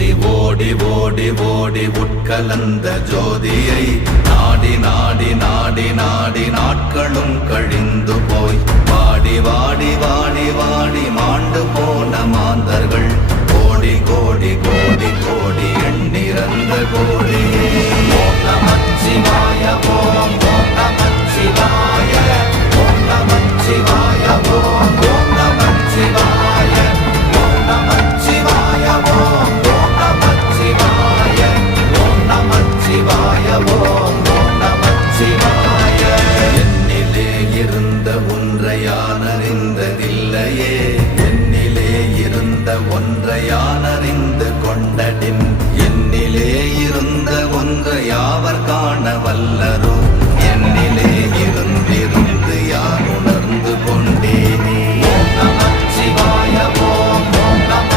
ஓடி ஓடி ஓடி ஓடி உட்கலந்த ஜோதியை நாடி நாடி நாடி நாடி நாட்களும் கழிந்து போய் வாடி வாடி வாடி வாடி மாண்டு போன மாந்தர்கள் கோடி கோடி கோடி கோடி எண்ணிறந்த கோடியே. ஓம் நமச்சிவாய ஓம் ஓம் நமச்சிவாய ஓம் நமச்சிவாய ஓம் ஓம் நமச்சிவாய ஓம் நமச்சிவாய ஓம் ஓம் நமச்சிவாய ஓம் நமச்சிவாய ஓம் ஓம் நமச்சிவாய. என்னிலே இருந்த ஒன்றை யான் அறிந்ததில்லையே, என்னிலே இருந்த ஒன்றை யான் அறிந்து கொண்டடின், என்னிலே இருந்த ஒன்றை யாவர் காண வல்லரோ